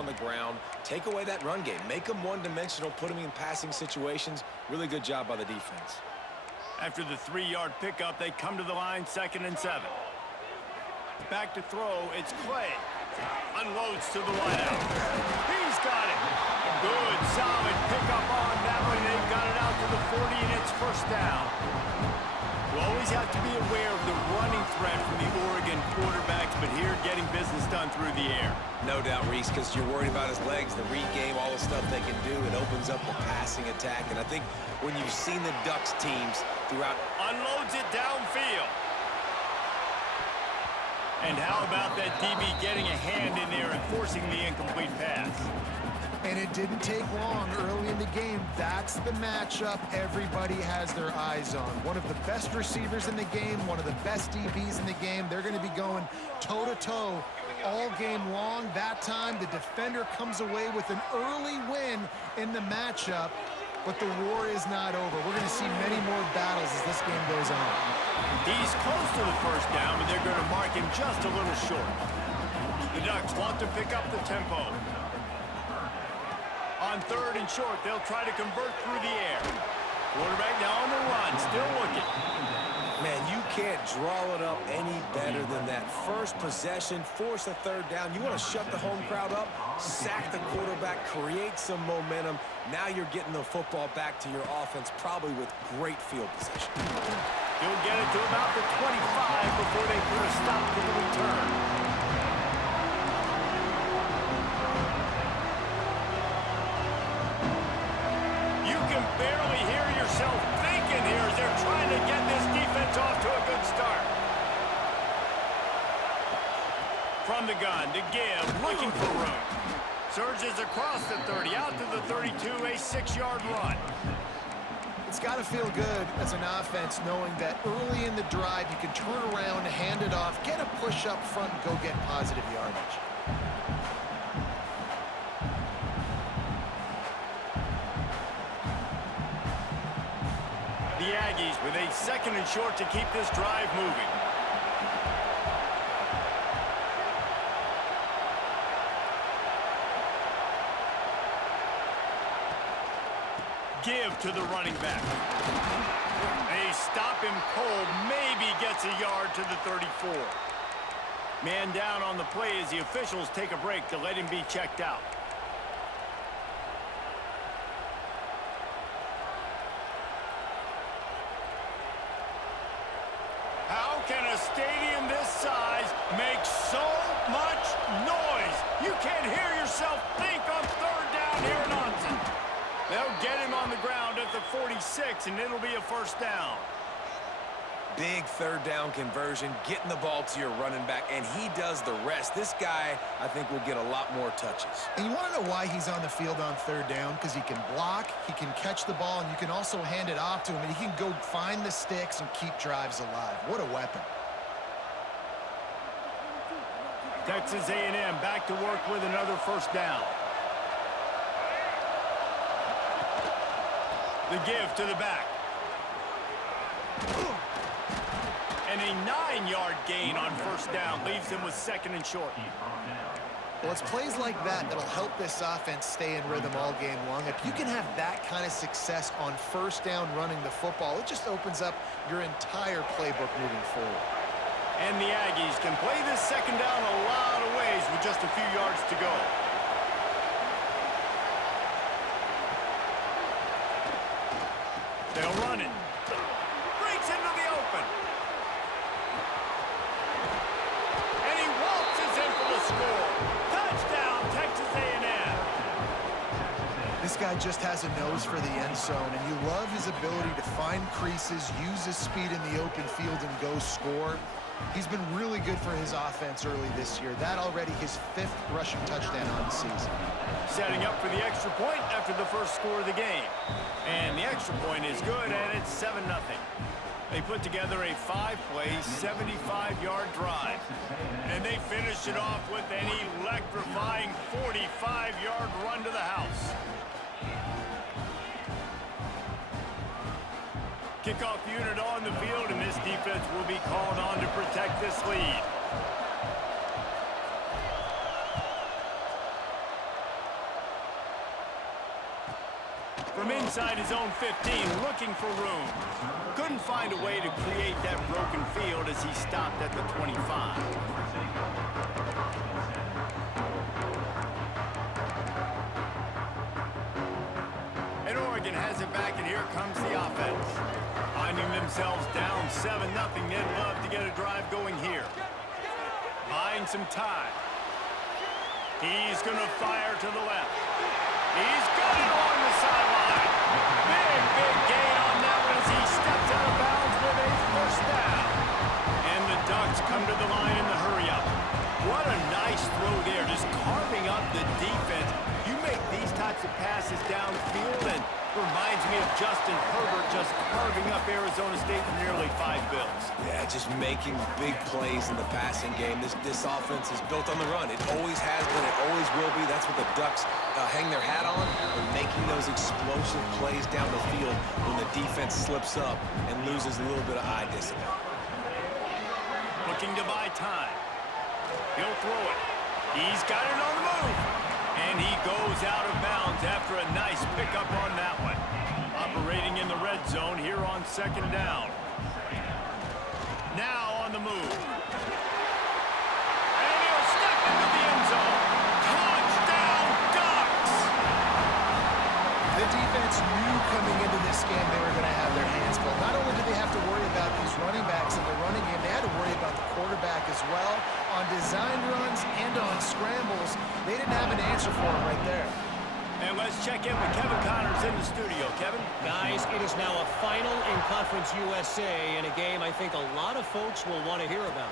on the ground, take away that run game, make them one-dimensional, put them in passing situations. Really good job by the defense. After the 3-yard pickup, they come to the line, 2nd and 7. Back to throw, it's Clay. Unloads to the wideout. He's got it. Good, solid pickup on that one. They've got it out to the 40, and it's 1st down. You always have to be aware of the running threat from the Oregon quarterbacks, but here getting business done through the air. No doubt, Reese, because you're worried about his legs, the read game, all the stuff they can do. It opens up the passing attack, and I think when you've seen the Ducks teams throughout... Unloads it downfield. And how about that DB getting a hand in there and forcing the incomplete pass? And it didn't take long early in the game. That's the matchup everybody has their eyes on. One of the best receivers in the game, one of the best DBs in the game. They're going to be going toe-to-toe all game long. That time, the defender comes away with an early win in the matchup, but the war is not over. We're going to see many more battles as this game goes on. He's close to the 1st down, but they're going to mark him just a little short. The Ducks want to pick up the tempo. On 3rd and short, they'll try to convert through the air. Quarterback now on the run, still looking. Man, you can't draw it up any better than that. First possession, force a 3rd down. You want to shut the home crowd up, sack the quarterback, create some momentum. Now you're getting the football back to your offense, probably with great field possession. He'll get it to about the 25 before they put a stop to the return. Barely hear yourself thinking here as they're trying to get this defense off to a good start. From the gun to give, looking for room. Surges across the 30, out to the 32, a 6-yard run. It's got to feel good as an offense knowing that early in the drive you can turn around, hand it off, get a push up front, and go get positive yardage. The Aggies with a 2nd and short to keep this drive moving. Give to the running back. They stop him cold, maybe gets a yard to the 34. Man down on the play as the officials take a break to let him be checked out. How can a stadium this size make so much noise? You can't hear yourself think on 3rd down here in Austin. They'll get him on the ground at the 46, and it'll be a 1st down. Big 3rd down conversion, getting the ball to your running back, and he does the rest. This guy, I think, will get a lot more touches. And you want to know why he's on the field on 3rd down? Because he can block, he can catch the ball, and you can also hand it off to him, and he can go find the sticks and keep drives alive. What a weapon. Texas A&M back to work with another 1st down. The give to the back. And a 9-yard gain on 1st down leaves him with 2nd and short. Well, it's plays like that that'll help this offense stay in rhythm all game long. If you can have that kind of success on 1st down running the football, it just opens up your entire playbook moving forward. And the Aggies can play this 2nd down a lot of ways with just a few yards to go. They'll run it. Breaks into the open. And he waltzes in for the score. Touchdown, Texas A&M. This guy just has a nose for the end zone, and you love his ability to find creases, use his speed in the open field, and go score. He's been really good for his offense early this year. That already his 5th rushing touchdown on the season. Setting up for the extra point after the first score of the game. And the extra point is good, and it's 7-0. They put together a 5-play, 75-yard drive. And they finished it off with an electrifying 45-yard run to the house. Kickoff unit on the field, and this defense will be called on to protect this lead. from inside his own 15, looking for room. Couldn't find a way to create that broken field as he stopped at the 25. And Oregon has it back, and here comes the offense. Finding themselves down 7-0, they'd love to get a drive going here. Buying some time. He's going to fire to the left. He's got it along the sideline. Big gain on that one as he steps out of bounds with a first down. And the Ducks come to the line in the hurry-up. What a nice throw there, just carving up the defense. You make these types of passes downfield, and reminds me of Justin Herbert just carving up Arizona State for nearly 5 bills. Yeah, just making big plays in the passing game. This offense is built on the run. It always has been. It always will be. That's what the Ducks hang their hat on. They're making those explosive plays down the field when the defense slips up and loses a little bit of eye discipline. Looking to buy time. He'll throw it. He's got it on the move. And he goes out of bounds after a nice pickup on that one. Operating in the red zone here on second down. Now on the move. And he'll step into the end zone. Touchdown, Ducks! The defense knew coming into this game they were going to have their hands full. Not only did they have to worry about these running backs in the running game, they had to worry about the quarterback as well. On design runs and on scrambles, they didn't have an answer for him right there. And let's check in with Kevin Connors in the studio. Kevin? Guys, it is now a final in Conference USA in a game I think a lot of folks will want to hear about.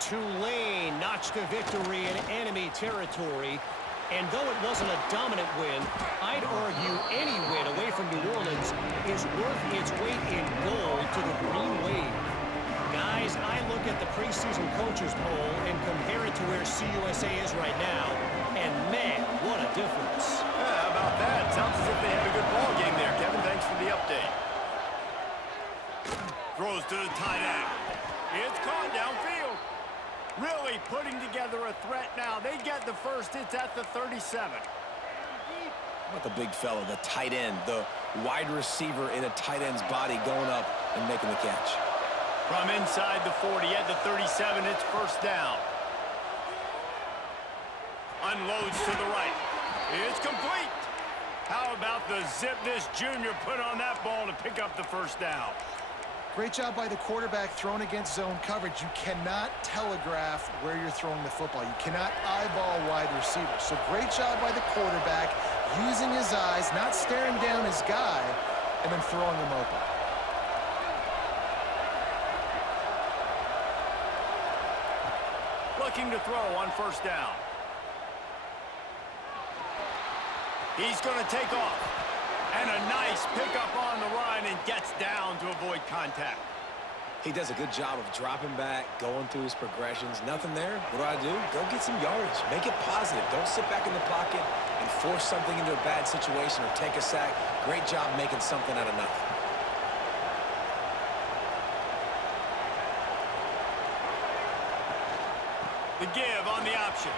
Tulane notched a victory in enemy territory. And though it wasn't a dominant win, I'd argue any win away from New Orleans is worth its weight in gold to the Green Wave. Guys, I look at the preseason coaches poll and compare it to where CUSA is right now, and man, what a difference. Yeah, how about that? Sounds as if they had a good ball game there, Kevin. Thanks for the update. Throws to the tight end. It's caught downfield. Really putting together a threat now. They get the first. It's at the 37. How about the big fella, the tight end, the wide receiver in a tight end's body going up and making the catch. From inside the 40 at the 37, it's first down. Unloads to the right. It's complete. How about the zip this junior put on that ball to pick up the first down? Great job by the quarterback thrown against zone coverage. You cannot telegraph where you're throwing the football. You cannot eyeball wide receivers. So great job by the quarterback using his eyes, not staring down his guy, and then throwing him open. Looking to throw on first down. He's going to take off. And a nice pickup on the run and gets down to avoid contact. He does a good job of dropping back, going through his progressions. Nothing there. What do? Go get some yardage. Make it positive. Don't sit back in the pocket and force something into a bad situation or take a sack. Great job making something out of nothing. The give on the option.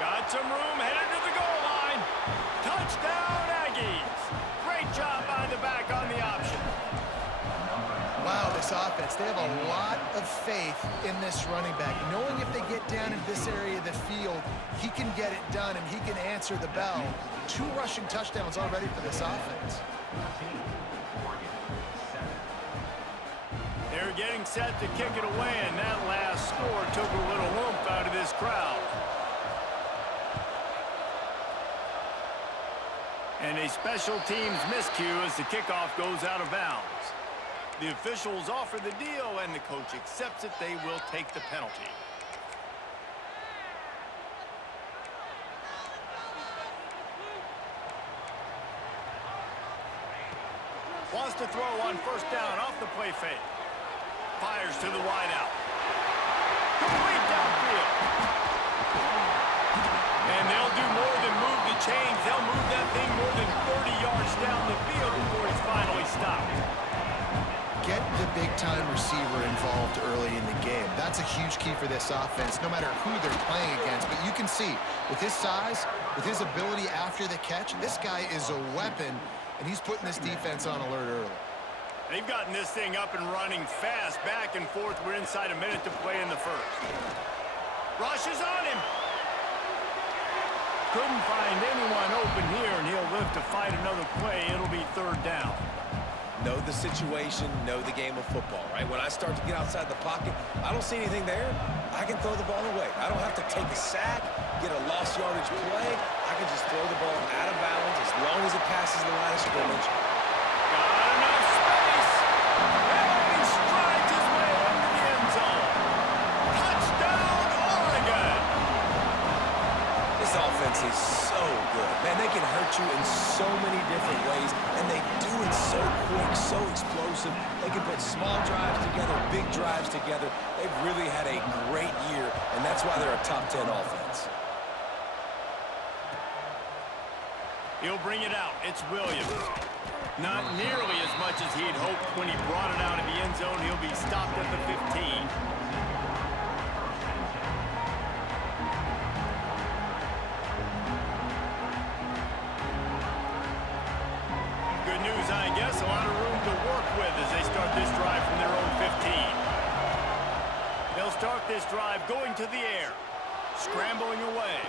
Got some room, headed to the goal line. Touchdown, Aggies. Great job by the back on the option. Wow, this offense, they have a lot of faith in this running back. Knowing if they get down in this area of the field, he can get it done and he can answer the bell. 2 rushing touchdowns already for this offense. They're getting set to kick it away, and that last score took a little oomph out of this crowd. And a special teams miscue as the kickoff goes out of bounds. The officials offer the deal, and the coach accepts it. They will take the penalty. Wants to throw on first down off the play fake. Fires to the wideout. Complete downfield. And they'll do more than move the chains. They'll move that thing more than 30 yards down the field before it's finally stopped. Get the big-time receiver involved early in the game. That's a huge key for this offense, no matter who they're playing against. But you can see, with his size, with his ability after the catch, this guy is a weapon. and he's putting this defense on alert early. They've gotten this thing up and running fast, back and forth. We're inside a minute to play in the first. Rushes on him. Couldn't find anyone open here, and he'll live to fight another play. It'll be third down. Know the situation, know the game of football, right? When I start to get outside the pocket, I don't see anything there. I can throw the ball away. I don't have to take a sack, get a lost yardage play. I can just throw the ball out of bounds as long as it passes the line of scrimmage. Got enough space. And he strides his way into the end zone. Touchdown, Oregon. This offense is so good. Man, they can hurt you in so many different ways, and they do it so quick, so explosive. They can put small drives together, big drives together. They've really had a great year, and that's why they're a top 10 offense. He'll bring it out. It's Williams. Not nearly as much as he'd hoped when he brought it out of the end zone. He'll be stopped at the 15. Good news, I guess. A lot of room to work with as they start this drive from their own 15. They'll start this drive going to the air. Scrambling away.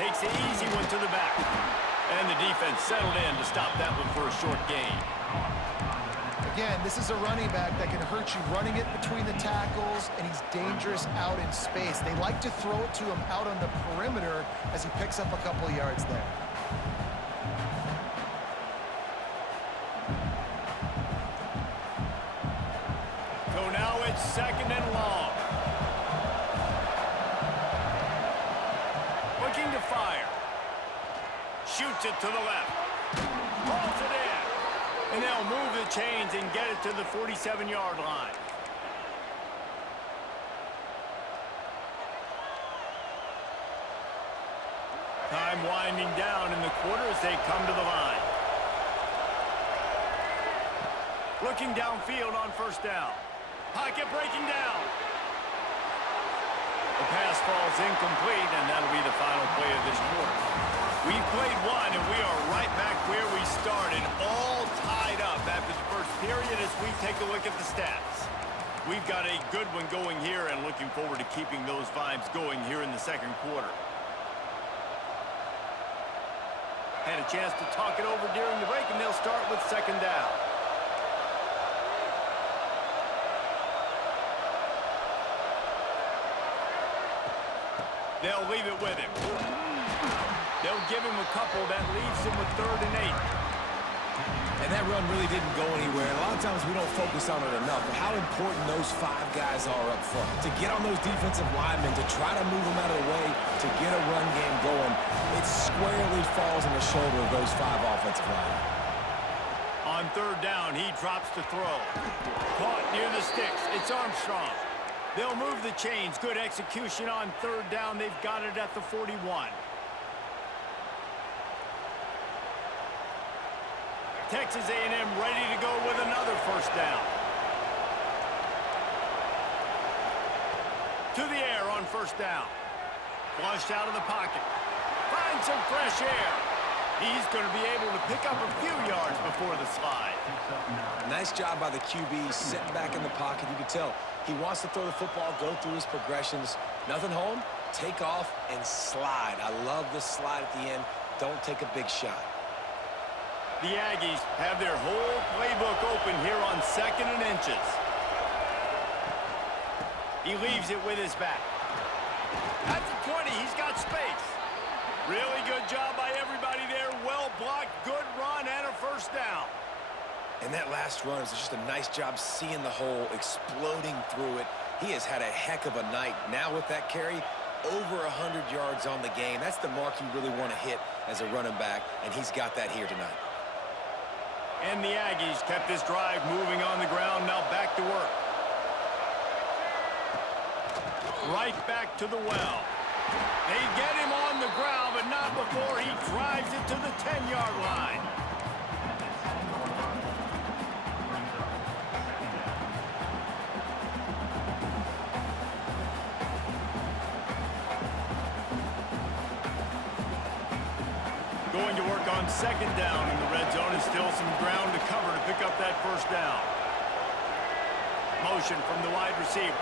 Takes the easy one to the back. And the defense settled in to stop that one for a short gain. Again, this is a running back that can hurt you running it between the tackles, and he's dangerous out in space. They like to throw it to him out on the perimeter as he picks up a couple yards there. So now it's second and long. Looking to fire. Shoots it to the left. Pulls it in. And they'll move the chains and get it to the 47-yard line. Time winding down in the quarter as they come to the line. Looking downfield on first down. Pocket breaking down. The pass falls incomplete, and that'll be the final play of this quarter. We've played one, and we are right back where we started, all tied up after the first period as we take a look at the stats. We've got a good one going here and looking forward to keeping those vibes going here in the second quarter. Had a chance to talk it over during the break, and they'll start with second down. They'll leave it with him. They'll give him a couple. That leaves him with 3rd and 8. And that run really didn't go anywhere. And a lot of times we don't focus on it enough, but how important those 5 guys are up front. To get on those defensive linemen, to try to move them out of the way, to get a run game going, it squarely falls on the shoulder of those 5 offensive linemen. On 3rd down, he drops to throw. Caught near the sticks. It's Armstrong. They'll move the chains. Good execution on 3rd down. They've got it at the 41. Texas A&M ready to go with another first down. To the air on first down. Flushed out of the pocket. Finds some fresh air. He's going to be able to pick up a few yards before the slide. Nice job by the QB, sitting back in the pocket. You can tell he wants to throw the football, go through his progressions. Nothing home, take off, and slide. I love the slide at the end. Don't take a big shot. The Aggies have their whole playbook open here on 2nd and inches. He leaves it with his back. At the 20, he's got space. Really good job by everybody there. Well blocked, good run, and a first down. And that last run is just a nice job seeing the hole, exploding through it. He has had a heck of a night. Now with that carry, over 100 yards on the game. That's the mark you really want to hit as a running back, and he's got that here tonight. And the Aggies kept this drive moving on the ground. Now back to work. Right back to the well. They get him on the ground, but not before he drives it to the 10-yard line. Going to work on second down in the red zone, and still some ground to cover to pick up that first down. Motion from the wide receiver.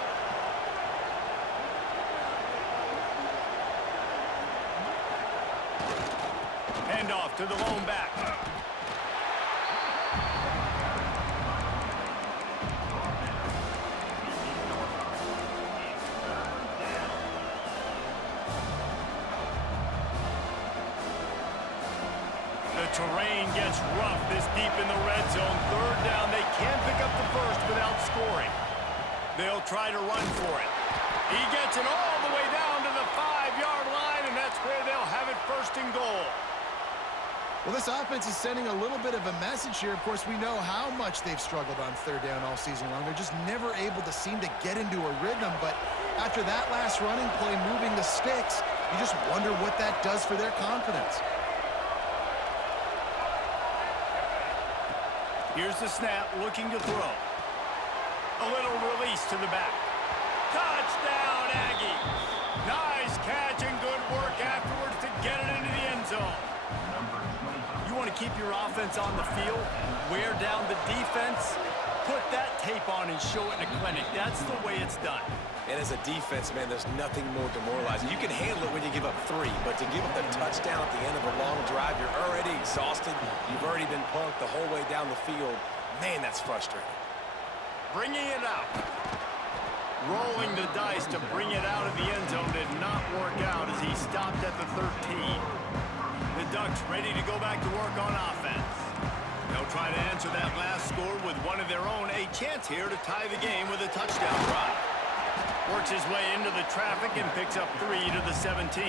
Hand off to the lone back. The terrain gets rough this deep in the red zone. Third down, they can't pick up the first without scoring. They'll try to run for it. He gets it all the way down to the 5-yard line, and that's where they'll have it first and goal. Well, this offense is sending a little bit of a message here. Of course, we know how much they've struggled on third down all season long. They're just never able to seem to get into a rhythm. But after that last running play, moving the sticks, you just wonder what that does for their confidence. Here's the snap, looking to throw. A little release to the back. Touchdown, Aggies! Nice catch and good work afterwards to get it into the end zone. You want to keep your offense on the field, wear down the defense, put that tape on and show it in a clinic. That's the way it's done. And as a defense, man, there's nothing more demoralizing. You can handle it when you give up 3, but to give up the touchdown at the end of a long drive, you're already exhausted. You've already been punked the whole way down the field. Man, that's frustrating. Bringing it out. Rolling the dice to bring it out of the end zone did not work out as he stopped at the 13. The Ducks ready to go back to work on offense. They'll try to answer that last score with one of their own. A chance here to tie the game with a touchdown drive. Works his way into the traffic and picks up 3 to the 17.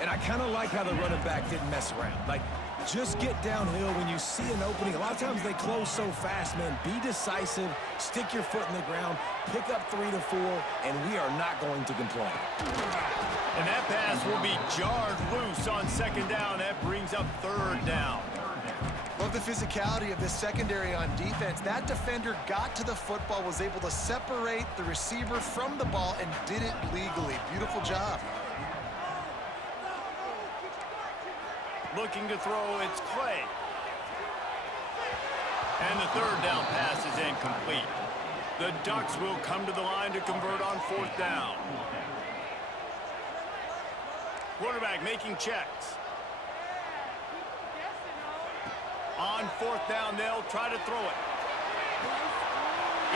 And I kind of like how the running back didn't mess around. Like, just get downhill when you see an opening. A lot of times they close so fast, man. Be decisive, stick your foot in the ground, pick up 3 to 4, and we are not going to complain. And that pass will be jarred loose on second down. That brings up third down. Love the physicality of this secondary on defense. That defender got to the football, was able to separate the receiver from the ball, and did it legally. Beautiful job. Looking to throw, it's Clay. And the third down pass is incomplete. The Ducks will come to the line to convert on fourth down. Quarterback making checks. On fourth down, they'll try to throw it.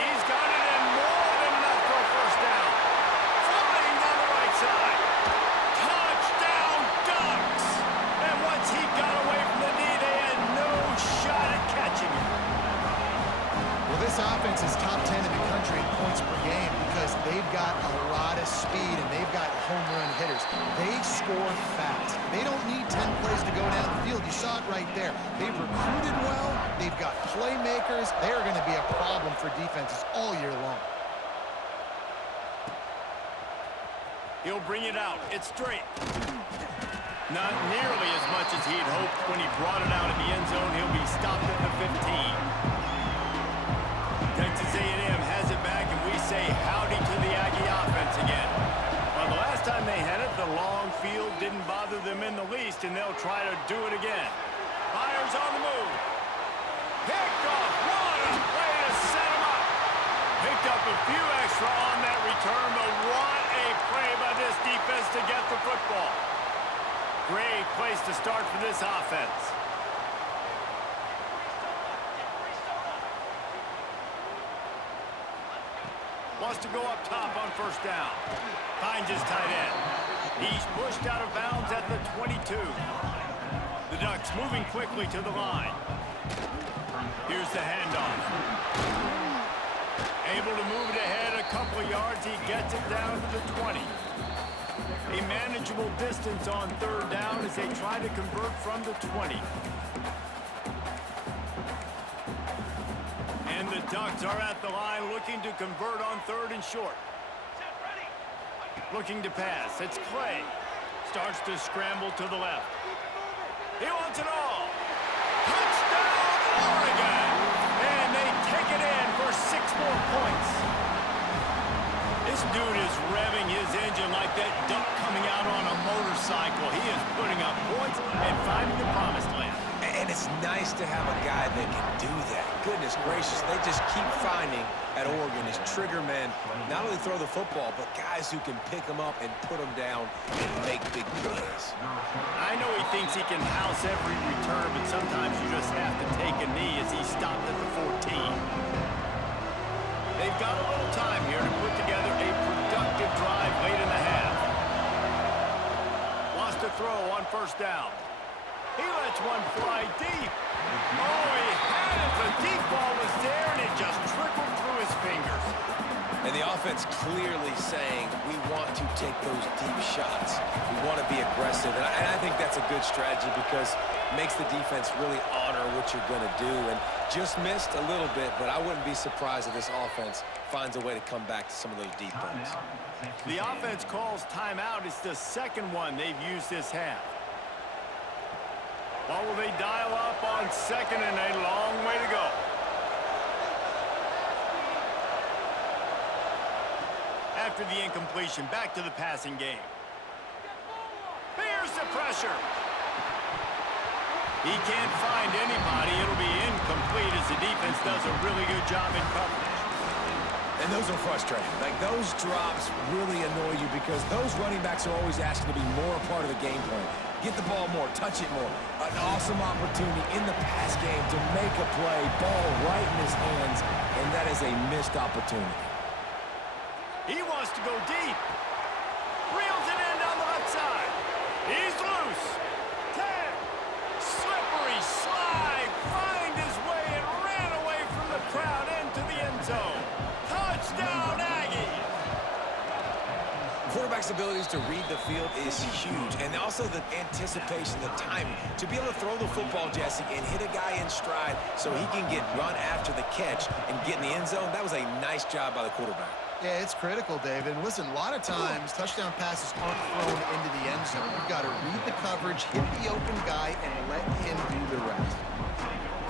He's got it, and more than enough for a first down. Flying down the right side. Touchdown, Ducks! And once he got away from the knee, they had no shot at catching him. Well, this offense is top 10 in the country in points per game because they've got a lot of speed and they've got home run hitters. They score fast. They don't need 10 plays to go down the field. You saw it right there. They've recruited well. They've got playmakers. They are going to be a problem for defenses all year long. He'll bring it out. It's straight. Not nearly as much as he'd hoped when he brought it out of the end zone. He'll be stopped at the 15. Texas A&M has it back, and we say howdy to the Aggie offense again. Well, the last time they had it, the long field didn't bother them in the least, and they'll try to do it again. Myers on the move. Picked off. What a play to set him up. Picked up a few extra on that return, but what a play by this defense to get the football. Great place to start for this offense. Wants to go up top on first down. Finds his tight end. He's pushed out of bounds at the 22. The Ducks moving quickly to the line. Here's the handoff. Able to move it ahead a couple of yards. He gets it down to the 20. A manageable distance on third down as they try to convert from the 20. And the Ducks are at the line looking to convert on third and short. Looking to pass. It's Clay. Starts to scramble to the left. He wants it all. Touchdown, Oregon! And they take it in for 6 more points. This dude is revving his engine like that duck coming out on a motorcycle. He is putting up points and It's nice to have a guy that can do that. Goodness gracious, they just keep finding at Oregon is trigger men, not only throw the football, but guys who can pick them up and put them down and make big plays. I know he thinks he can house every return, but sometimes you just have to take a knee as he stopped at the 14. They've got a little time here to put together a productive drive late in the half. Wants to throw on first down. He lets one fly deep. Oh, he had it. The deep ball was there, and it just trickled through his fingers. And the offense clearly saying, we want to take those deep shots. We want to be aggressive. And I think that's a good strategy because it makes the defense really honor what you're going to do. And just missed a little bit, but I wouldn't be surprised if this offense finds a way to come back to some of those deep balls. The offense calls timeout. It's the second one they've used this half. What will they dial up on second and a long way to go? After the incompletion, back to the passing game. Here's the pressure. He can't find anybody. It'll be incomplete as the defense does a really good job in coverage. And those are frustrating. Like, those drops really annoy you because those running backs are always asking to be more a part of the game plan. Get the ball more, touch it more. An awesome opportunity in the pass game to make a play, ball right in his hands, and that is a missed opportunity. He wants to go deep. Reels it in down the left side. He's loose. 10. Slippery slide. Find his way and ran away from the crowd into the end zone. Touchdown, Aggies. Quarterback's abilities to read the field is huge, and also the anticipation, the timing. To be able to throw the football, Jesse, and hit a guy in stride so he can get run after the catch and get in the end zone, that was a nice job by the quarterback. Yeah, it's critical, David. And listen, a lot of times, touchdown passes aren't thrown into the end zone. You've got to read the coverage, hit the open guy, and let him do the rest.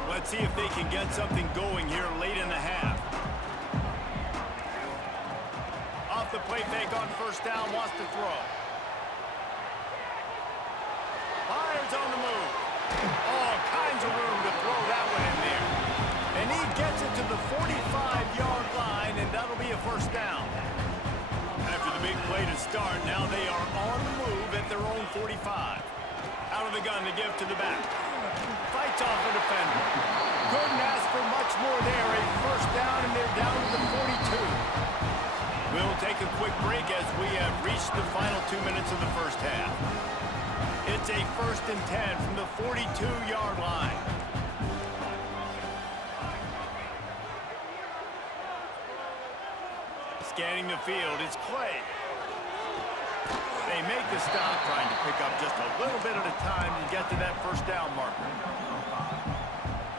Let's see if they can get something going here late in the half. Off the play fake on first down, wants to throw. Fires on the move. All kinds of room to throw that one in there. And he gets it to the 45-yard line, and that'll be a first down. After the big play to start, now they are on the move at their own 45. Out of the gun to give to the back. Fights off a defender. Couldn't ask for much more there. A first down, and they're down to the 42. We'll take a quick break as we have reached the final 2 minutes of the first half. It's a 1st and 10 from the 42-yard line. Scanning the field, it's Clay. They make the stop, trying to pick up just a little bit at a time to get to that first down marker.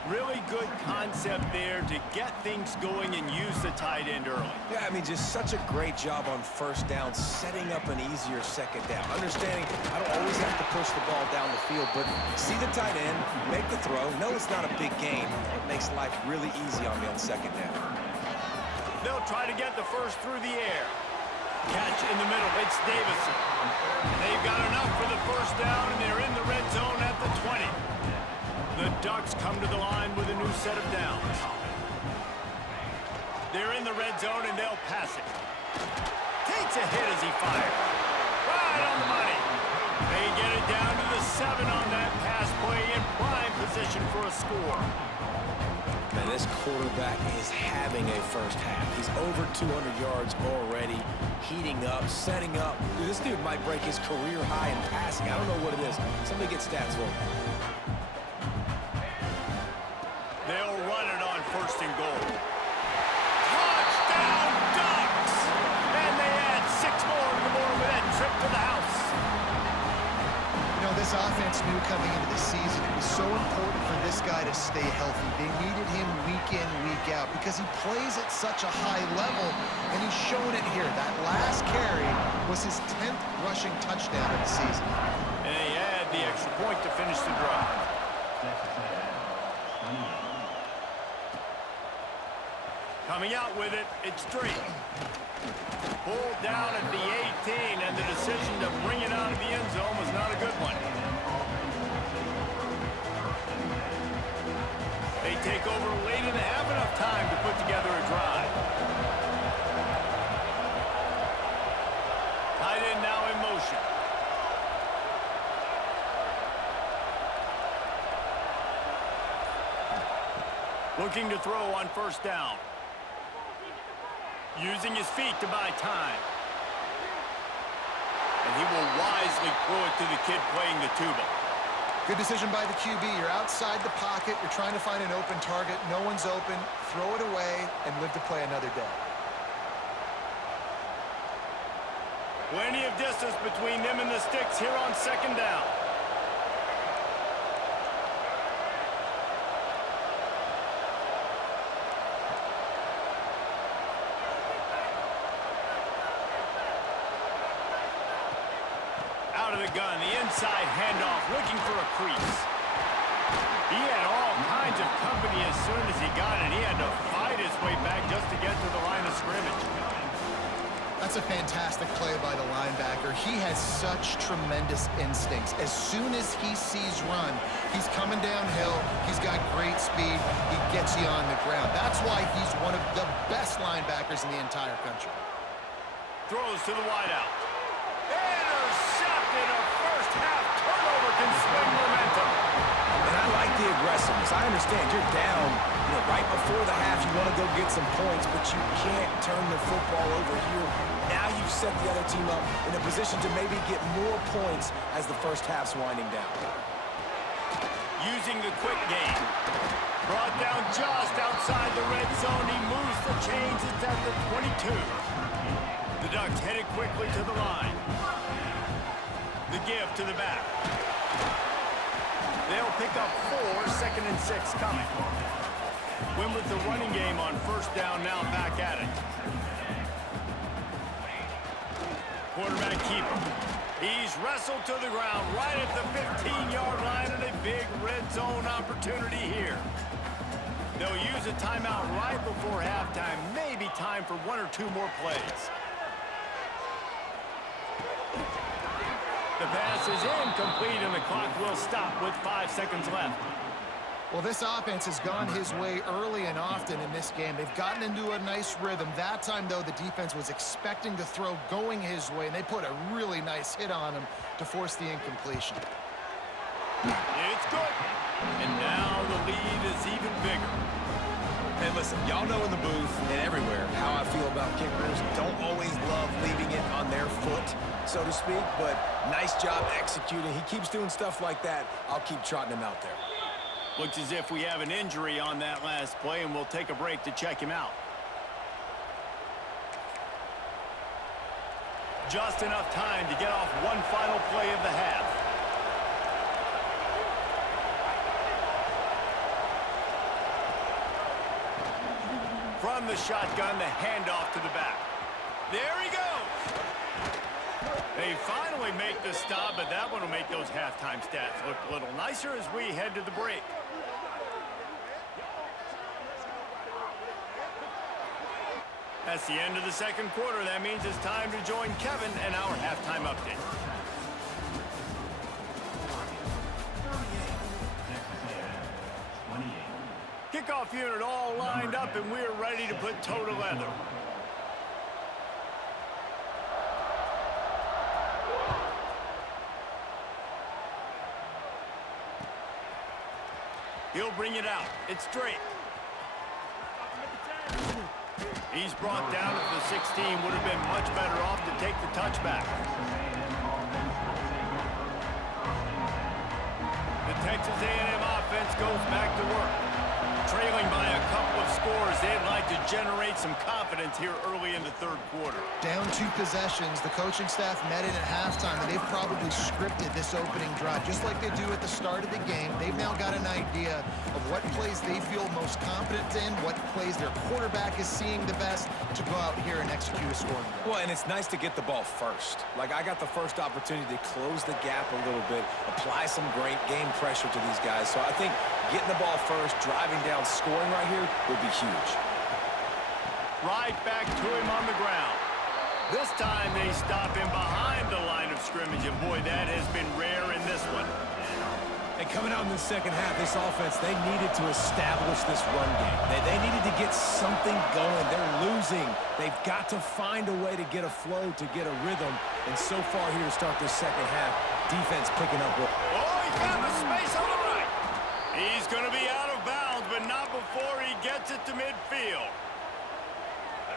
Really good concept there to get things going and use the tight end early. Yeah, I mean, just such a great job on first down, setting up an easier second down. Understanding I don't always have to push the ball down the field, but see the tight end, make the throw. No, it's not a big gain. It makes life really easy on me on second down. They'll try to get the first through the air. Catch in the middle, it's Davison. They've got enough for the first down, and they're in the red zone at the 20. The Ducks come to the line with a new set of downs. They're in the red zone, and they'll pass it. Takes a hit as he fires. Right on the money. They get it down to the 7 on that pass play in prime position for a score. Man, this quarterback is having a first half. He's over 200 yards already, heating up, setting up. Dude, this dude might break his career high in passing. I don't know what it is. Somebody get stats for him. They'll run it on 1st and goal. Touchdown, Ducks! And they add 6 more to the board with that trip to the house. You know, this offense knew coming into the season it was so important for this guy to stay healthy. They needed him week in, week out because he plays at such a high level, and he's shown it here. That last carry was his 10th rushing touchdown of the season. And they add the extra point to finish the drive. Coming out with it, it's Drake. Pulled down at the 18, and the decision to bring it out of the end zone was not a good one. put together a drive. Tight end now in motion. Looking to throw on first down. Using his feet to buy time. And he will wisely throw it to the kid playing the tuba. Good decision by the QB. You're outside the pocket. You're trying to find an open target. No one's open. Throw it away and live to play another day. Plenty of distance between them and the sticks here on second down. Out of the gun, the inside handoff, looking for a crease. He had all kinds of company as soon as he got it. He had to fight his way back just to get to the line of scrimmage. That's a fantastic play by the linebacker. He has such tremendous instincts. As soon as he sees run, he's coming downhill. He's got great speed. He gets you on the ground. That's why he's one of the best linebackers in the entire country. Throws to the wideout. Intercepted. A first half turnover can swing momentum. And I like the aggressiveness. I understand you're down, right before the half. You want to go get some points, but you can't turn the football over here. Now you've set the other team up in a position to maybe get more points as the first half's winding down. Using the quick game. Brought down just outside the red zone. He moves the chains. It's at the 22. The Ducks headed quickly to the line. The give to the back. They'll pick up 4, 2nd and 6 coming. Win with the running game on first down, now back at it. Quarterback keeper. He's wrestled to the ground right at the 15-yard line, and a big red zone opportunity here. They'll use a timeout right before halftime. Maybe time for 1 or 2 more plays. The pass is incomplete, and the clock will stop with 5 seconds left. Well, this offense has gone his way early and often in this game. They've gotten into a nice rhythm. That time, though, the defense was expecting to throw going his way, and they put a really nice hit on him to force the incompletion. It's good. And now the lead is even bigger. Hey, listen, y'all know in the booth and everywhere how I feel about kickers. Don't always love leaving it on their foot, so to speak, but nice job executing. He keeps doing stuff like that. I'll keep trotting him out there. Looks as if we have an injury on that last play, and we'll take a break to check him out. Just enough time to get off one final play of the half. From the shotgun, the handoff to the back. There he goes. They finally make the stop, but that one will make those halftime stats look a little nicer as we head to the break. That's the end of the second quarter. That means it's time to join Kevin and our halftime update. Kickoff unit all lined up, and we're ready to put toe to leather. He'll bring it out. It's Drake. He's brought down at the 16. Would have been much better off to take the touchback. The Texas A&M offense goes back to work. Trailing by a couple of scores, they'd like to generate some confidence here early in the third quarter. Down 2 possessions, the coaching staff met in at halftime, and they've probably scripted this opening drive, just like they do at the start of the game. They've now got an idea of what plays they feel most confident in, what plays their quarterback is seeing the best to go out here and execute a scoring drive. Well, and it's nice to get the ball first. Like, I got the first opportunity to close the gap a little bit, apply some great game pressure to these guys. So I think getting the ball first, driving down, scoring right here would be huge. Right back to him on the ground. This time they stop him behind the line of scrimmage, and boy, that has been rare in this one. And Coming out in the second half, this offense, they needed to establish this run game. They needed to get something going. They're losing. They've got to find a way to get a flow, to get a rhythm. And so far here to start this second half, defense picking up. Oh, he found a space on the right. He's going to be out of bounds, but not before he gets it to midfield.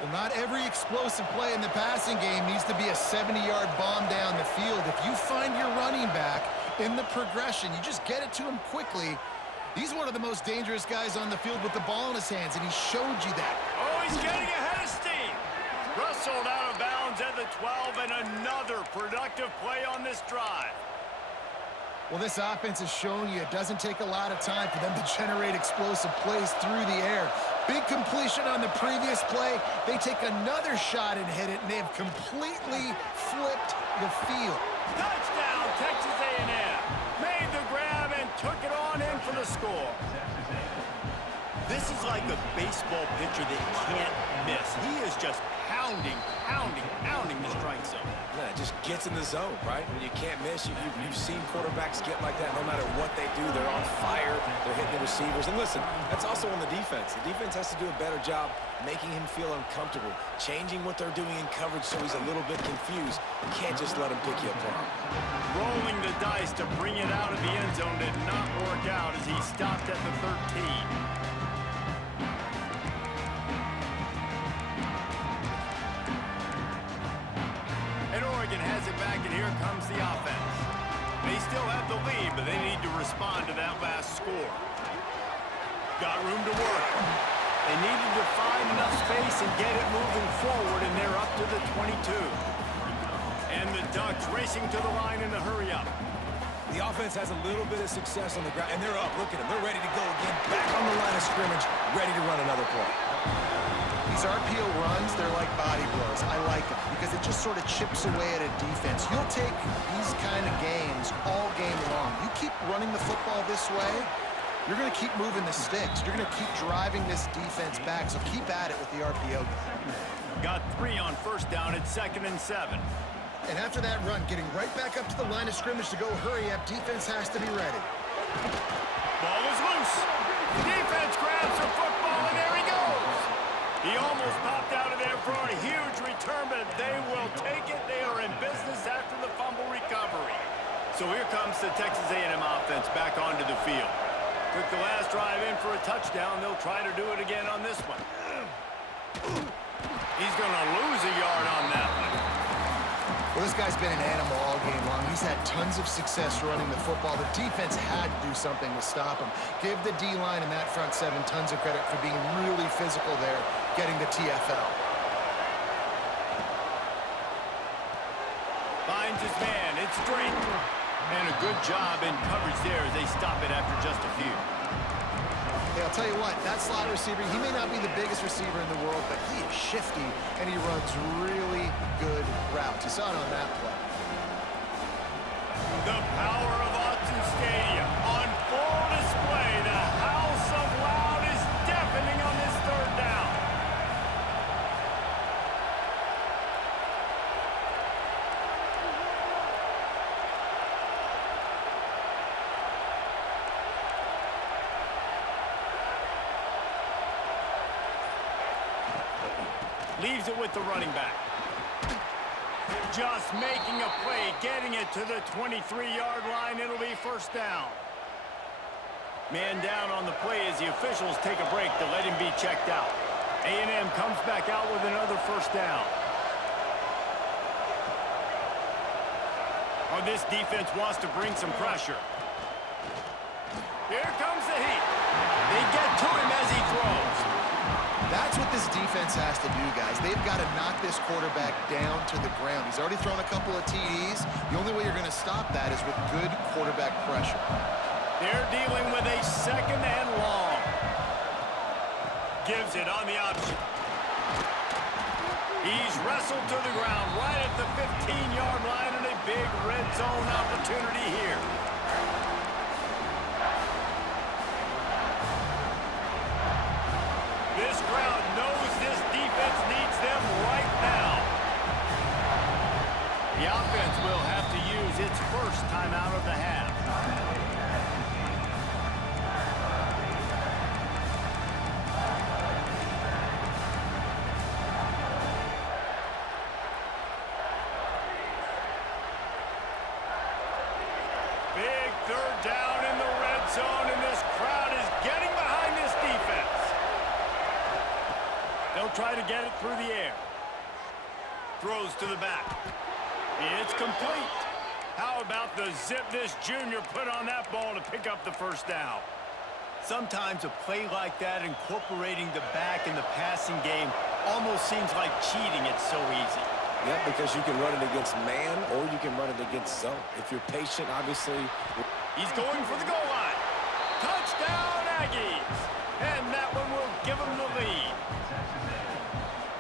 Well, not every explosive play in the passing game needs to be a 70-yard bomb down the field. If you find your running back in the progression, you just get it to him quickly. He's one of the most dangerous guys on the field with the ball in his hands, and he showed you that. Oh, he's getting ahead of steam. Wrestled out of bounds at the 12, and another productive play on this drive. Well, this offense has shown you it doesn't take a lot of time for them to generate explosive plays through the air. Big completion on the previous play. They take another shot and hit it, and they have completely flipped the field. Touchdown, Texas A&M. Made the grab and took it on in for the score. This is like a baseball pitcher that can't miss. He is just pounding the strike zone. Yeah, it just gets in the zone, right? When you can't miss, you've seen quarterbacks get like that. No matter what they do, they're on fire. They're hitting the receivers. And listen, that's also on the defense. The defense has to do a better job making him feel uncomfortable, changing what they're doing in coverage so he's a little bit confused. You can't just let him pick you apart. Rolling the dice to bring it out of the end zone did not work out as he stopped at the 13. Oregon has it back, and here comes the offense. They still have the lead, but they need to respond to that last score. Got room to work. They needed to find enough space and get it moving forward, and they're up to the 22. And the Ducks racing to the line in a hurry-up. The offense has a little bit of success on the ground, and they're up. Look at them. They're ready to go again. Back on the line of scrimmage, ready to run another play. These RPO runs, they're like body blows. I like them because it just sort of chips away at a defense. You'll take these kind of games all game long. You keep running the football this way, you're going to keep moving the sticks. You're going to keep driving this defense back, so keep at it with the RPO game. Got 3 on first down at 2nd and 7. And after that run, getting right back up to the line of scrimmage to go hurry up, defense has to be ready. Ball is loose. Defense grabs the football, and there he goes. He almost popped out of there for a huge return, but they will take it. They are in business after the fumble recovery. So here comes the Texas A&M offense back onto the field. Took the last drive in for a touchdown. They'll try to do it again on this one. He's going to lose a yard on that one. Well, this guy's been an animal all game long. He's had tons of success running the football. The defense had to do something to stop him. Give the D-line and that front 7 tons of credit for being really physical there, getting the TFL. Finds his man. It's straight. And a good job in coverage there as they stop it after just a few. Hey, I'll tell you what, that slot receiver, he may not be the biggest receiver in the world, but he is shifty, and he runs really good routes. You saw it on that play. The power of Autzen Stadium on full display. The house of loud is deafening on this 3rd down. Leaves it with the running back. Just making a play, getting it to the 23-yard line. It'll be 1st down. Man down on the play as the officials take a break to let him be checked out. A&M comes back out with another 1st down. Oh, this defense wants to bring some pressure. Here comes the heat. They get to him as he throws. That's what this defense has to do, guys. They've got to knock this quarterback down to the ground. He's already thrown a couple of TDs. The only way you're going to stop that is with good quarterback pressure. They're dealing with a 2nd and long. Gives it on the option. He's wrestled to the ground right at the 15-yard line, and a big red zone opportunity here. This crowd knows this defense needs them right now. The offense will have to use its first timeout of the half. third down in the red zone, and this crowd is getting behind this defense. They'll try to get it through the air. Throws to the back. It's complete. How about the zip this junior put on that ball to pick up the first down? Sometimes a play like that, incorporating the back in the passing game, almost seems like cheating. It's so easy. Yeah, because you can run it against man or you can run it against zone. If you're patient, obviously. He's going for the goal line. Touchdown, Aggies. And that one will give him the lead.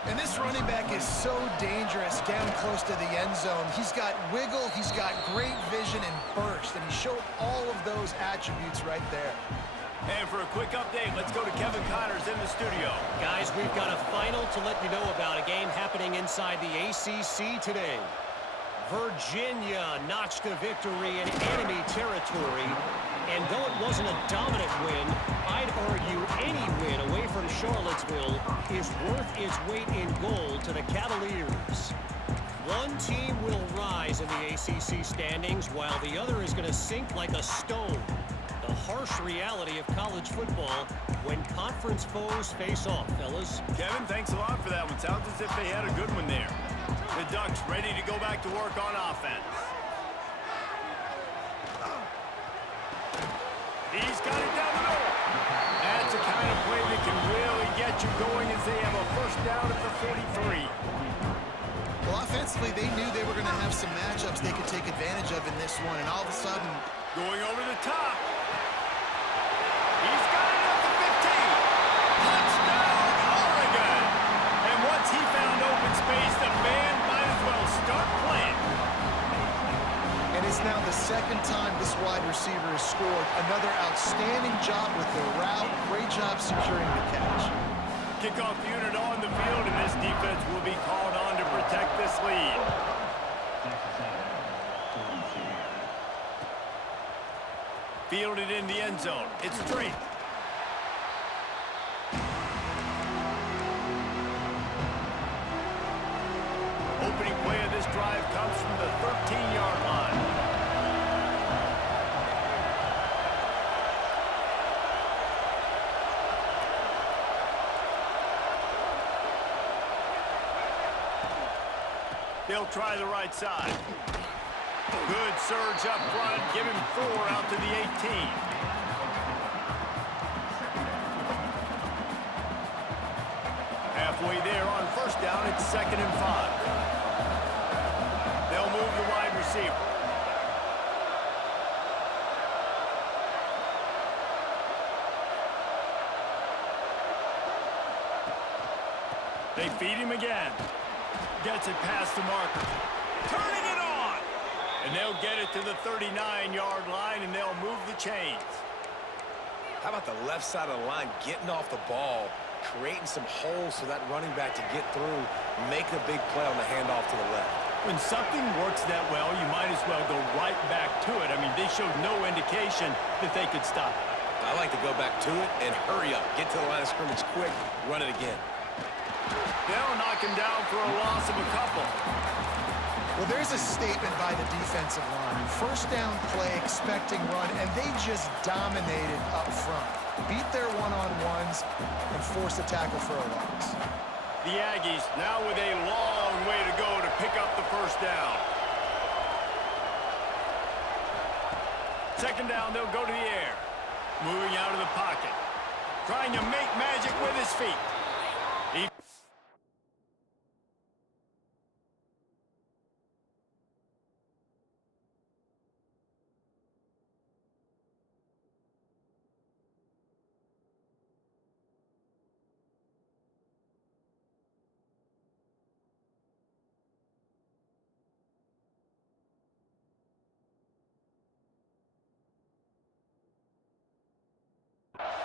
And this running back is so dangerous down close to the end zone. He's got wiggle, he's got great vision and burst, and he showed all of those attributes right there. And for a quick update, let's go to Kevin Connors in the studio. Guys, we've got a final to let you know about, a game happening inside the ACC today. Virginia notched a victory in enemy territory, and though it wasn't a dominant win, I'd argue any win away from Charlottesville is worth its weight in gold to the Cavaliers. One team will rise in the ACC standings, while the other is going to sink like a stone. The harsh reality of college football when conference foes face off, fellas. Kevin, thanks a lot for that one. Sounds as if they had a good one there. The Ducks ready to go back to work on offense. He's got it down the middle. That's the kind of play that can really get you going as they have a first down at the 43. Well, offensively, they knew they were going to have some matchups they could take advantage of in this one, and all of a sudden... Going over the top. He's got it at the 15. Touchdown, Oregon. And once he found open space, the band might as well start playing. And it's now the second time this wide receiver has scored. Another outstanding job with the route. Great job securing the catch. Kickoff unit on the field, and this defense will be called on to protect this lead. Fielded in the end zone. It's straight. Opening play of this drive comes from the 13-yard line. They'll try the right side. Good surge up front. Give him 4 out to the 18. Halfway there on first down. It's 2nd and 5. They'll move the wide receiver. They feed him again. Gets it past the marker. Turning it on! And they'll get it to the 39-yard line, and they'll move the chains. How about the left side of the line getting off the ball, creating some holes for that running back to get through, make a big play on the handoff to the left. When something works that well, you might as well go right back to it. I mean, they showed no indication that they could stop it. I like to go back to it and hurry up. Get to the line of scrimmage quick, run it again. They'll knock him down for a loss of a couple. Well, there's a statement by the defensive line. First down play, expecting run, and they just dominated up front. Beat their one-on-ones and forced a tackle for a loss. The Aggies now with a long way to go to pick up the first down. 2nd down, they'll go to the air. Moving out of the pocket. Trying to make magic with his feet.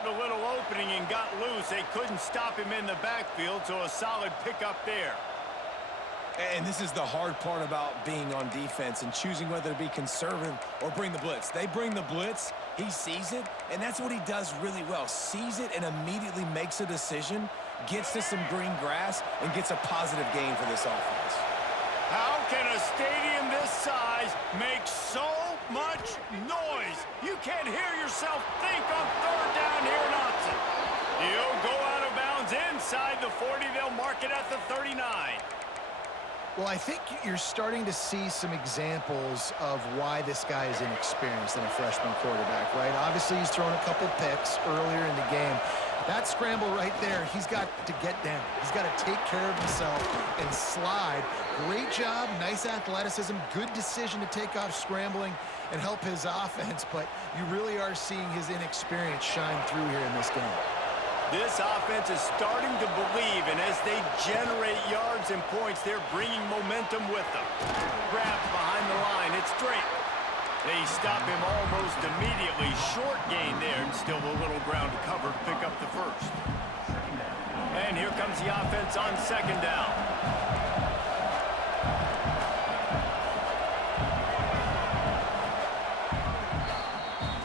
A little opening and got loose. They couldn't stop him in the backfield, so a solid pickup there. And this is the hard part about being on defense and choosing whether to be conservative or bring the blitz. They bring the blitz, he sees it, and that's what he does really well. Sees it and immediately makes a decision, gets to some green grass, and gets a positive gain for this offense. How can a stadium this size make so much noise? You can't hear yourself think on third down here in Austin. He'll go out of bounds inside the 40. They'll mark it at the 39. Well, I think you're starting to see some examples of why this guy is inexperienced in a freshman quarterback, right? Obviously, he's thrown a couple picks earlier in the game. That scramble right there, he's got to get down. He's got to take care of himself and slide. Great job, nice athleticism, good decision to take off scrambling and help his offense, but you really are seeing his inexperience shine through here in this game. This offense is starting to believe, and as they generate yards and points, they're bringing momentum with them. Grabbed behind the line, it's Drake. They stop him almost immediately. Short gain there, and still a little ground to cover to pick up the first. And here comes the offense on second down.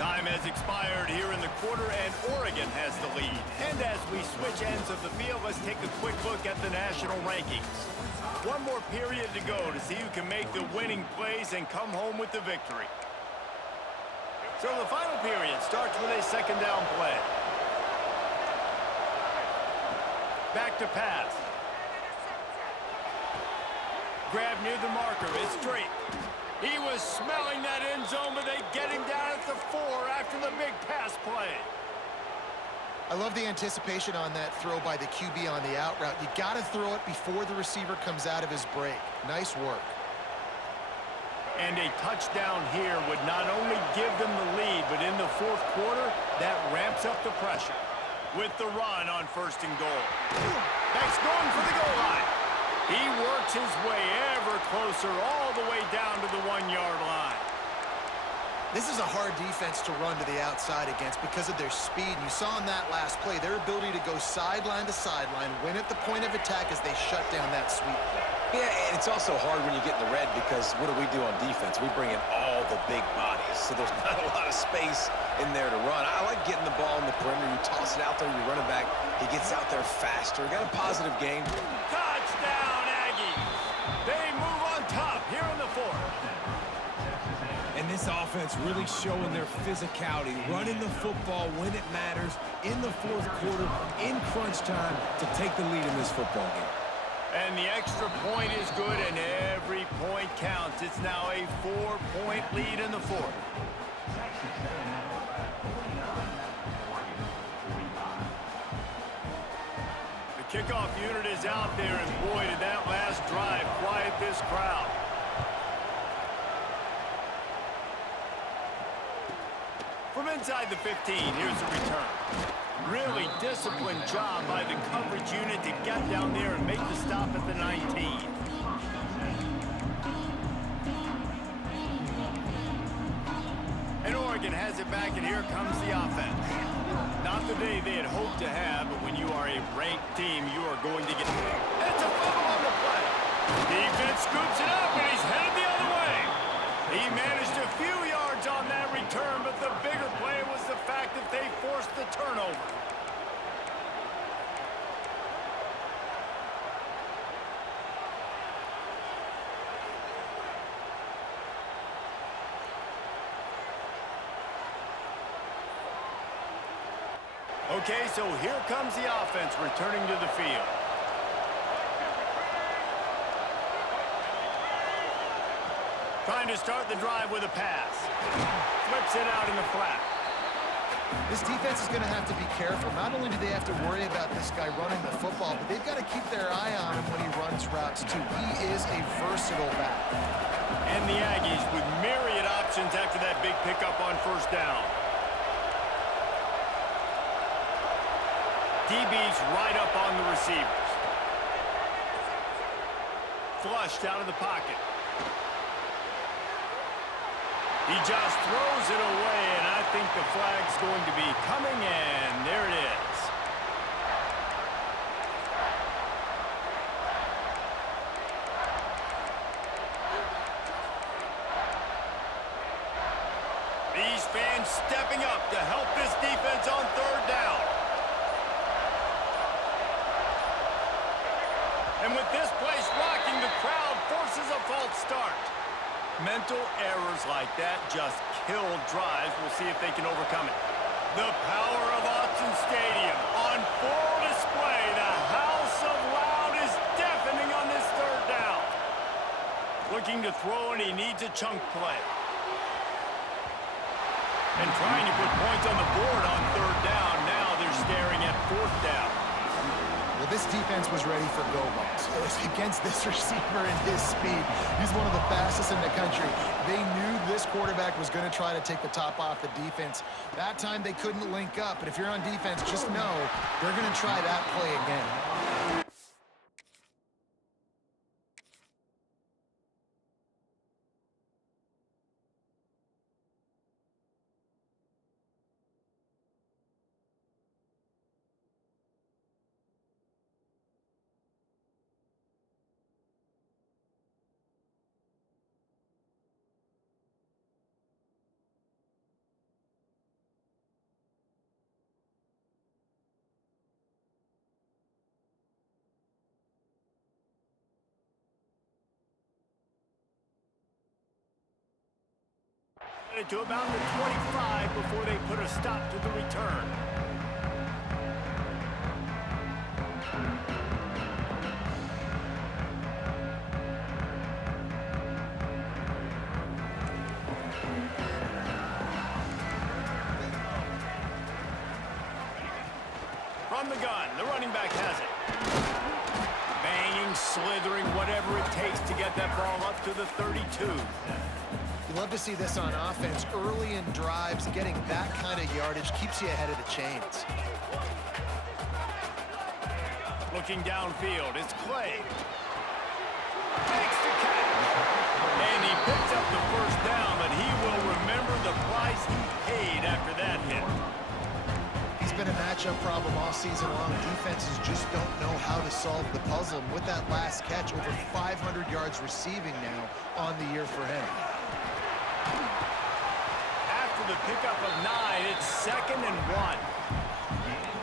Time has expired here in the quarter, and Oregon has the lead. And as we switch ends of the field, let's take a quick look at the national rankings. One more period to go to see who can make the winning plays and come home with the victory. So the final period starts with a second down play. Back to pass. Grab near the marker. It's Drake. He was smelling that end zone, but they get him down at the 4 after the big pass play. I love the anticipation on that throw by the QB on the out route. You got to throw it before the receiver comes out of his break. Nice work. And a touchdown here would not only give them the lead, but in the fourth quarter, that ramps up the pressure. With the run on first and goal. That's going for the goal line. He works his way ever closer all the way down to the 1-yard line. This is a hard defense to run to the outside against because of their speed. And you saw in that last play, their ability to go sideline to sideline, win at the point of attack as they shut down that sweep play. Yeah, and it's also hard when you get in the red because what do on defense? We bring in all the big bodies, so there's not a lot of space in there to run. I like getting the ball in the perimeter. You toss it out there, you run it back. He gets out there faster. Got a positive game. Touchdown, Aggies! They move on top here in the fourth. And this offense really showing their physicality, running the football when it matters, in the fourth quarter, in crunch time, to take the lead in this football game. And the extra point is good, and every point counts. It's now a 4-point lead in the fourth. The kickoff unit is out there, and boy, did that last drive quiet this crowd. From inside the 15, here's the return. Really disciplined job by the coverage unit to get down there and make the stop at the 19. And Oregon has it back, and here comes the offense. Not the day they had hoped to have, but when you are a ranked team, you are going to get... It's a fumble on the play. Defense scoops it up, and he's headed the other way. He managed a few yards on that return, but the bigger play was the fact that they forced the turnover. Okay, so here comes the offense returning to the field. Trying to start the drive with a pass. Flips it out in the flat. This defense is going to have to be careful. Not only do they have to worry about this guy running the football, but they've got to keep their eye on him when he runs routes, too. He is a versatile back. And the Aggies with myriad options after that big pickup on first down. DB's right up on the receivers. Flushed out of the pocket. He just throws it away, and I think the flag's going to be coming, and there it is. These fans stepping up to help this defense on third down. And with this place rocking, the crowd forces a false start. Mental errors like that just kill drives. We'll see if they can overcome it. The power of Autzen Stadium on full display. The house of loud is deafening on this third down. Looking to throw, and he needs a chunk play. And trying to put points on the board on third down. Now they're staring at fourth down. Well, this defense was ready for go balls. It was against this receiver and his speed. He's one of the fastest in the country. They knew this quarterback was going to try to take the top off the defense. That time they couldn't link up, but if you're on defense, just know they're going to try that play again. To about the 25 before they put a stop to the return. From the gun, the running back has it. Banging, slithering, whatever it takes to get that ball up to the 32. You love to see this on offense. Early in drives, getting that kind of yardage keeps you ahead of the chains. Looking downfield, it's Clay. Makes the catch. And he picks up the first down, but he will remember the price he paid after that hit. He's been a matchup problem all season long. Defenses just don't know how to solve the puzzle. And with that last catch, over 500 yards receiving now on the year for him. After the pickup of 9, it's 2nd and 1.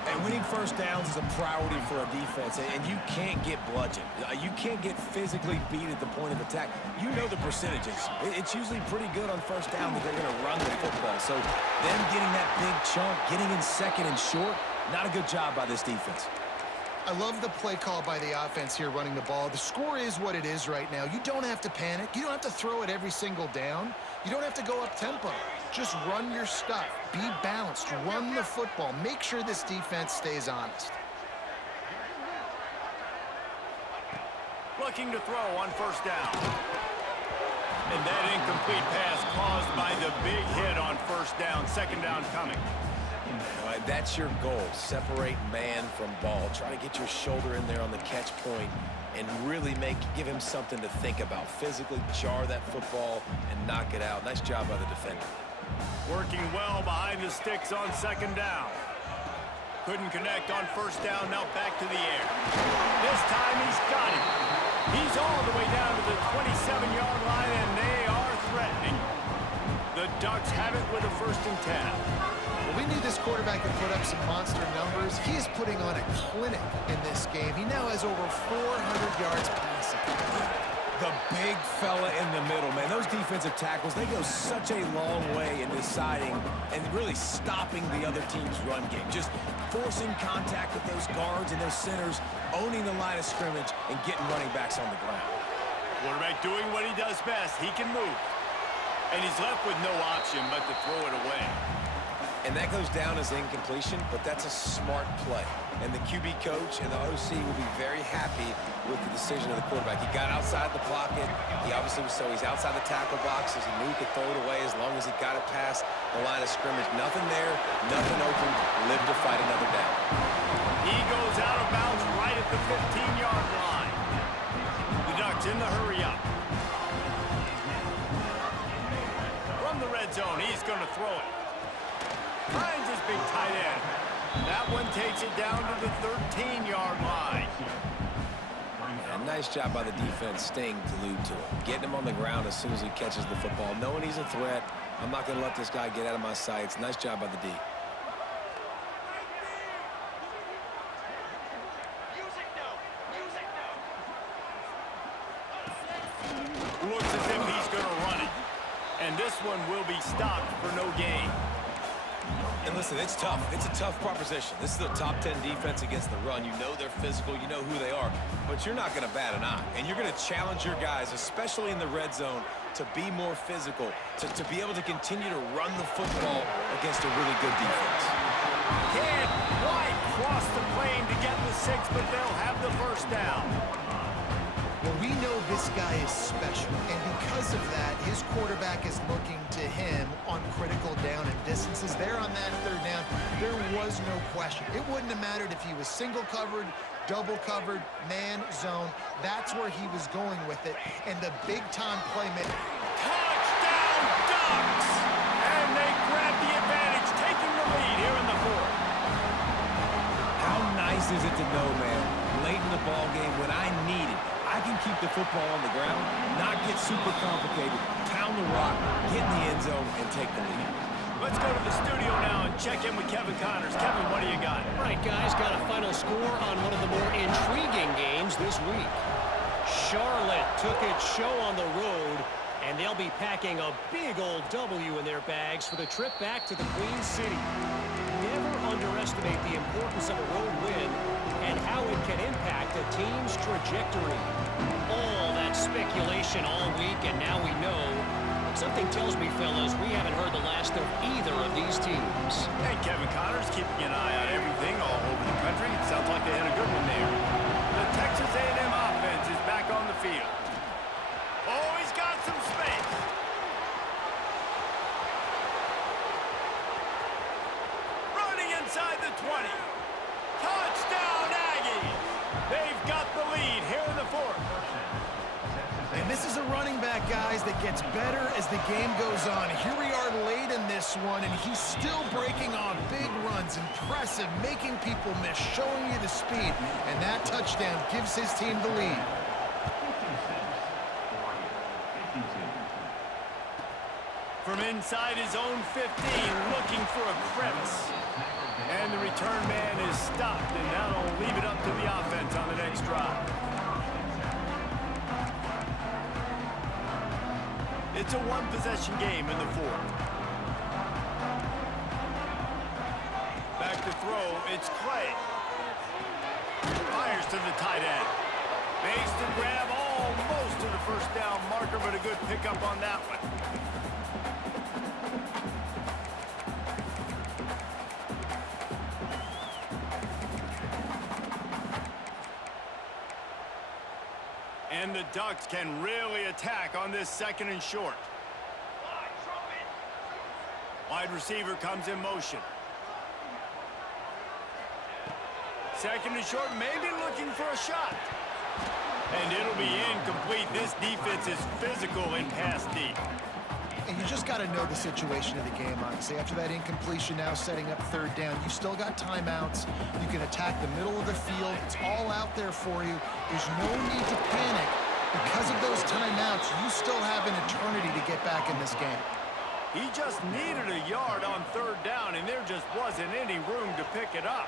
And winning first downs is a priority for a defense, and you can't get bludgeoned. You can't get physically beat at the point of attack. You know the percentages. It's usually pretty good on first down that they're going to run the football. So them getting that big chunk, getting in 2nd and short, not a good job by this defense. I love the play call by the offense here running the ball. The score is what it is right now. You don't have to panic. You don't have to throw it every single down. You don't have to go up tempo. Just run your stuff. Be balanced. Run the football. Make sure this defense stays honest. Looking to throw on first down. And that incomplete pass caused by the big hit on first down. 2nd down coming. All right, that's your goal. Separate man from ball. Try to get your shoulder in there on the catch point and really give him something to think about. Physically jar that football and knock it out. Nice job by the defender. Working well behind the sticks on 2nd down. Couldn't connect on first down, now back to the air. This time he's got him. He's all the way down to the 27-yard line, and they are threatening. The Ducks have it with a 1st and 10. Well, we knew this quarterback could put up some monster numbers. He is putting on a clinic in this game. He now has over 400 yards passing. The big fella in the middle, man. Those defensive tackles, they go such a long way in deciding and really stopping the other team's run game. Just forcing contact with those guards and those centers, owning the line of scrimmage, and getting running backs on the ground. Quarterback doing what he does best. He can move. And he's left with no option but to throw it away. And that goes down as incompletion, but that's a smart play. And the QB coach and the OC will be very happy with the decision of the quarterback. He got outside the pocket. He obviously was, so he's outside the tackle box as he knew he could throw it away as long as he got it past the line of scrimmage. Nothing there, nothing open. Live to fight another down. He goes out of bounds right at the 15-yard line. The Ducks in the hurry up. From the red zone, he's going to throw it. Finds his big tight end. That one takes it down to the 13-yard line. And nice job by the defense staying glued to him. Getting him on the ground as soon as he catches the football. Knowing he's a threat, I'm not going to let this guy get out of my sights. Nice job by the D. Looks as if he's going to run it. And this one will be stopped for no gain. And listen, it's tough. It's a tough proposition. This is the top 10 defense against the run. You know they're physical. You know who they are. But you're not going to bat an eye. And you're going to challenge your guys, especially in the red zone, to be more physical, to be able to continue to run the football against a really good defense. Can't quite cross the plane to get the 6, but they'll have the first down. Well, we know this guy is special, and because of that, his quarterback is looking to him on critical down and distances. There on that third down, there was no question. It wouldn't have mattered if he was single covered, double covered, man, zone. That's where he was going with it, and the big-time playmaker. Touchdown, Ducks! And they grab the advantage, taking the lead here in the fourth. How nice is it to know, man, late in the ball game when I need it, I can keep the football on the ground, not get super complicated, pound the rock, get in the end zone, and take the lead. Let's go to the studio now and check in with Kevin Connors. Kevin, what do you got? All right, guys, got a final score on one of the more intriguing games this week. Charlotte took its show on the road, and they'll be packing a big old W in their bags for the trip back to the Queen City. Never underestimate the importance of a road win and how it can impact a team's trajectory. All that speculation all week, and now we know. But something tells me, fellas, we haven't heard the last of either of these teams. Hey, Kevin Connors keeping an eye on everything all over the country. It sounds like they had a good one there. The Texas A&M offense is back on the field. Oh, he's got some space. Running inside the 20. Touchdown, Aggies! They've got the lead here in the fourth. And this is a running back, guys, that gets better as the game goes on. Here we are late in this one, and he's still breaking on big runs. Impressive, making people miss, showing you the speed. And that touchdown gives his team the lead. From inside his own 15, looking for a crevice. And the return man is stopped, and that'll leave it up to the offense on the next drive. It's a one-possession game in the fourth. Back to throw, it's Clay. Fires to the tight end. Makes the grab almost to the first down marker, but a good pickup on that one. And the Ducks can really attack on this second and short. Wide receiver comes in motion. Second and short, maybe looking for a shot. And it'll be incomplete. This defense is physical in pass deep. And you just got to know the situation of the game, obviously. After that incompletion, now setting up third down, you've still got timeouts. You can attack the middle of the field. It's all out there for you. There's no need to panic. Because of those timeouts, you still have an eternity to get back in this game. He just needed a yard on third down, and there just wasn't any room to pick it up.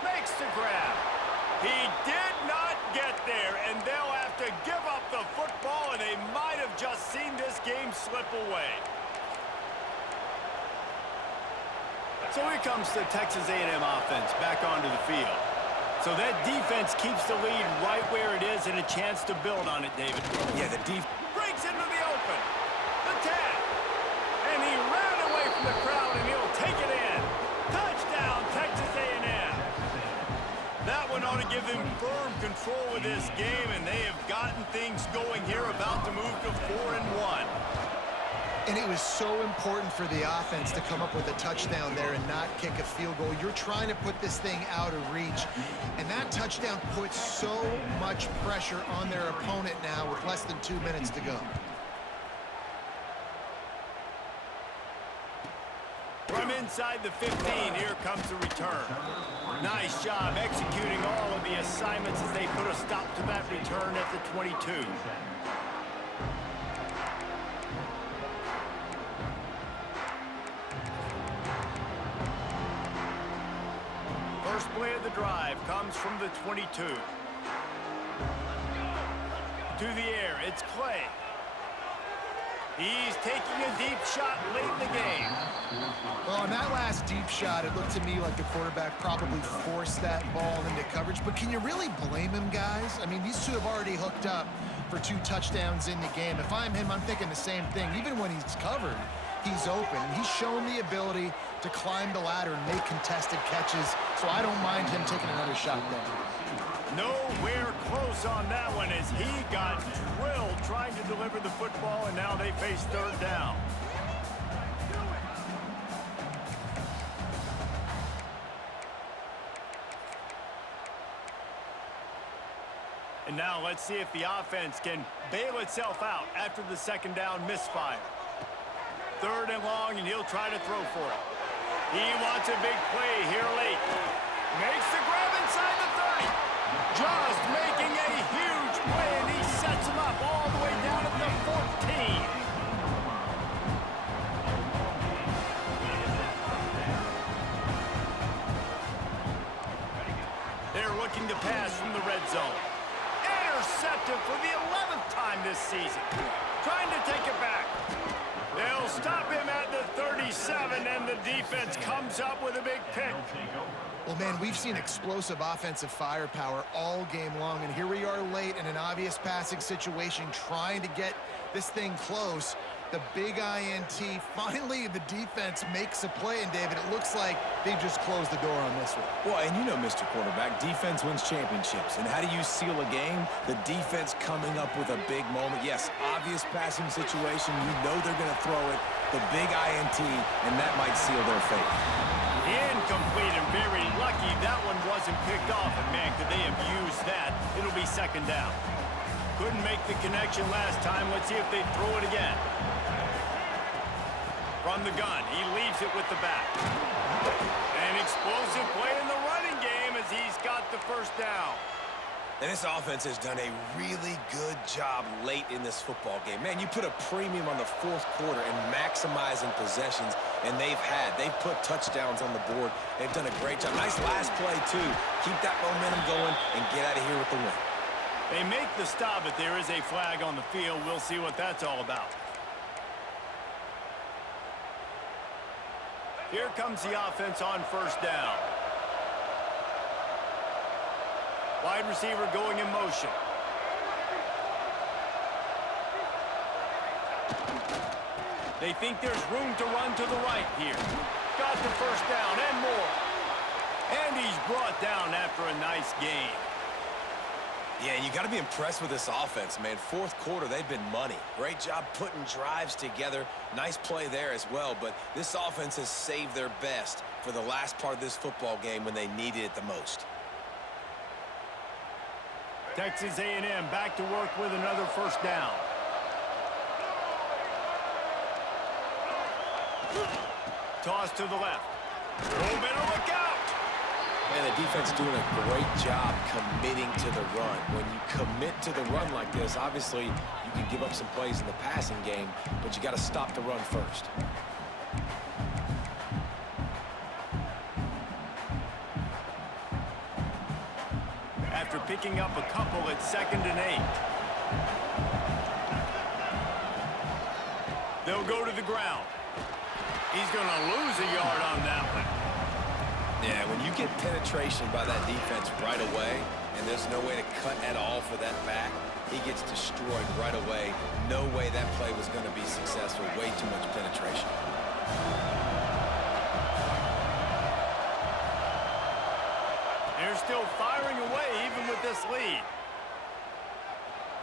Makes the grab. He did not get there, and they'll have to give up the football, and they might have just seen this game slip away. So here comes the Texas A&M offense back onto the field. So that defense keeps the lead right where it is and a chance to build on it, David. Yeah, the defense Breaks into the open. The tag. And he ran away from the crowd, and he'll take it in. Touchdown, Texas A&M. That one ought to give them firm control of this game, and they have gotten things going here, about to move to 4-1. And it was so important for the offense to come up with a touchdown there and not kick a field goal. You're trying to put this thing out of reach. And that touchdown puts so much pressure on their opponent now with less than 2 minutes to go. From inside the 15, here comes the return. Nice job executing all of the assignments as they put a stop to that return at the 22. First play of the drive comes from the 22. To the air, it's Clay. He's taking a deep shot late in the game. Well, on that last deep shot, it looked to me like the quarterback probably forced that ball into coverage. But can you really blame him, guys? I mean, these two have already hooked up for 2 touchdowns in the game. If I'm him, I'm thinking the same thing. Even when he's covered, he's open. He's shown the ability to climb the ladder and make contested catches, so I don't mind him taking another shot there. Nowhere close on that one as he got drilled trying to deliver the football, and now they face third down. And now let's see if the offense can bail itself out after the second down misfire. Third and long, and he'll try to throw for it. He wants a big play here late. Makes the grab inside the 30. Just making a huge play, and he sets him up all the way down at the 14. They're looking to pass from the red zone. Intercepted for the 11th time this season. Trying to take it back. They'll stop him at the 37, and the defense comes up with a big pick. Well, man, we've seen explosive offensive firepower all game long, and here we are late in an obvious passing situation trying to get this thing close. The big INT, finally the defense makes a play, and David, it looks like they've just closed the door on this one. Well, and you know, Mr. Quarterback, defense wins championships. And how do you seal a game? The defense coming up with a big moment. Yes, obvious passing situation. You know they're going to throw it. The big INT, and that might seal their fate. Incomplete, and very lucky that one wasn't picked off. And man, could they have used that? It'll be second down. Couldn't make the connection last time. Let's see if they throw it again. From the gun, he leaves it with the back. An explosive play in the running game as he's got the first down. And this offense has done a really good job late in this football game. Man, you put a premium on the fourth quarter and maximizing possessions, and they've put touchdowns on the board. They've done a great job. Nice last play, too. Keep that momentum going and get out of here with the win. They make the stop, but there is a flag on the field. We'll see what that's all about. Here comes the offense on first down. Wide receiver going in motion. They think there's room to run to the right here. Got the first down and more. And he's brought down after a nice game. Yeah, you got to be impressed with this offense, man. Fourth quarter, they've been money. Great job putting drives together. Nice play there as well, but this offense has saved their best for the last part of this football game when they needed it the most. Texas A&M back to work with another first down. Toss to the left. Oh, better look out! Man, the defense doing a great job committing to the run. When you commit to the run like this, obviously you can give up some plays in the passing game, but you got to stop the run first. After picking up a couple at 2nd and 8. They'll go to the ground. He's going to lose a yard on that one. Yeah, when you get penetration by that defense right away, and there's no way to cut at all for that back, he gets destroyed right away. No way that play was going to be successful. Way too much penetration. They're still firing away even with this lead.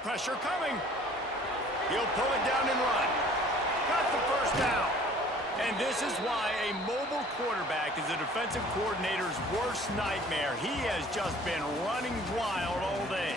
Pressure coming. He'll pull it down and run. Got the first down. And this is why a mobile quarterback is a defensive coordinator's worst nightmare. He has just been running wild all day.